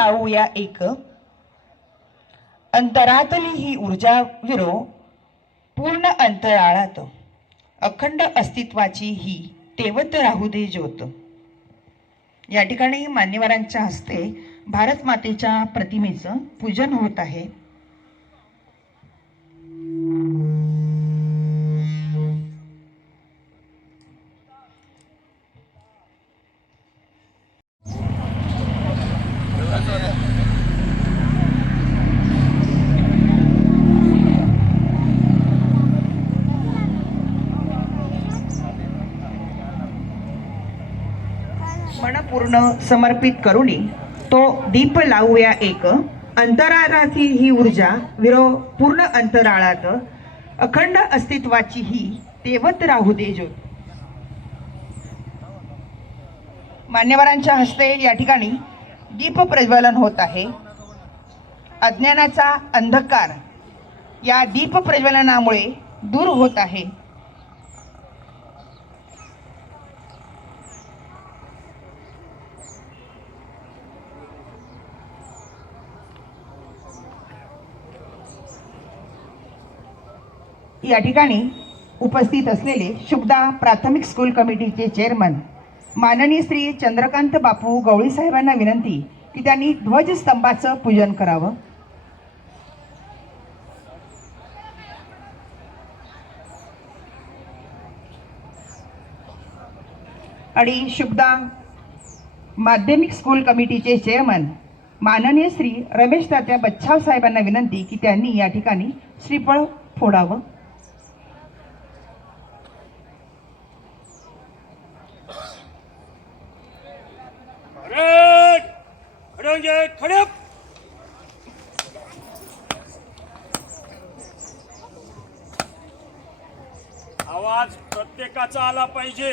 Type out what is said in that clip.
लावूया एक. अंतरातली ही ऊर्जा विरो पूर्ण अंतराळात अखंड अस्तित्वाची ही तेवत राहू दे ज्योत. या ठिकाणी मान्यवरांच्या हस्ते भारत मातेच्या प्रतिमेचं पूजन होत आहे. मनपूर्ण समर्पित करुणी तो दीप लावूया एक. अंतराळाची ही ऊर्जा विरो पूर्ण अंतराळात अखंड अस्तित्वाची ही तेवत राहू दे ज्योत. मान्यवरांच्या हस्ते या ठिकाणी दीप प्रज्वलन होत आहे. अज्ञानाचा अंधकार या दीप प्रज्वलनामुळे दूर होत आहे. या ठिकाणी उपस्थित असलेले शुभदा प्राथमिक स्कूल कमिटीचे चेअरमन माननीय श्री चंद्रकांत बापू गवळी साहेबांना विनंती की त्यांनी ध्वजस्तंभाचं पूजन करावं. आणि शुभदा माध्यमिक स्कूल कमिटीचे चेअरमन माननीय श्री रमेश तात्या बच्छाव साहेबांना विनंती की त्यांनी या ठिकाणी श्रीफळ फोडावं भारत धनंजय खडप आवाज प्रत्येकाचा आला पाहिजे.